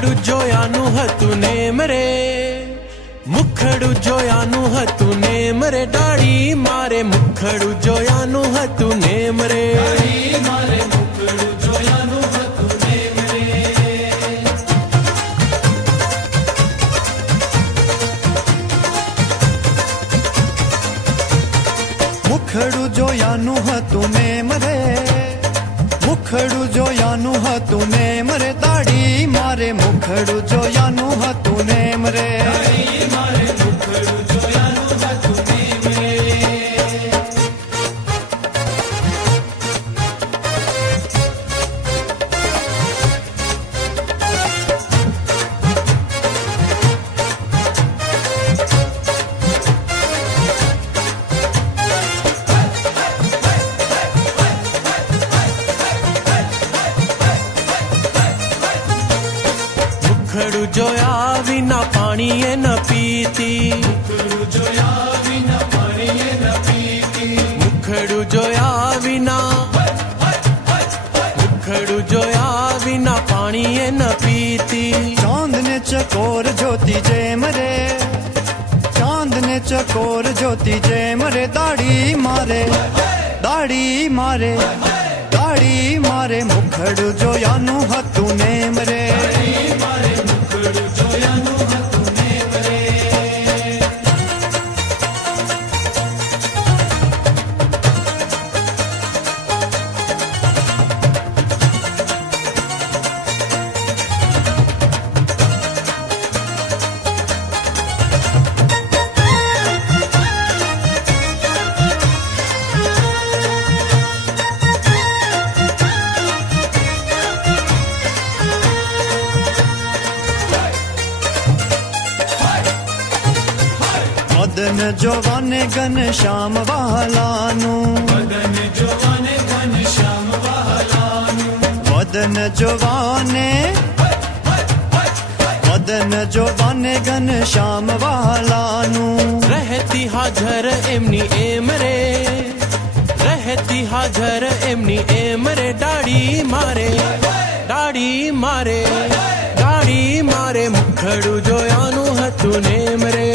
મુખડું જોયાનું હતું નેમ રે, મુખડું જોયાનું હતું નેમ રે, ડાળી મારે મુખડું જોયાનું હતું નેમ રે, મુખડું જોયાનું હતું નેમ રે, મુખડું જોયાનું હતું નેમ રે, દાઢી મારે મુખડું જોયાનું હતું નેમ રે, મુખડું જોયા વિના પાણીએ ન પીતી, મુખડું જોયા વિના પાણીએ ન પીતી, મુખડું જોયા વિના, મુખડું જોયા વિના પાણીએ ન પીતી, ચાંદ ને ચકોર જોતી જેમ રે, ચાંદ ને ચકોર જોતી જેમ રે, દાઢી મારે, દાઢી મારે, દાઢી મારે મુખડું જોયાનું હતું નેમ રે, વદન જોવાને ઘનશ્યામ વહાલાનું, વદન જોવાને ઘનશ્યામ વહાલાનું, વદન જોવાને, વદન જોવાને ઘનશ્યામ વહાલાનું, રહેતી હાજર એમની એમ રે, રહેતી હાજર એમની એમ રે, ડાળી મારે, ડાળી મારે, ડાળી મારે મુખડું જોયાનું હતું નેમ રે,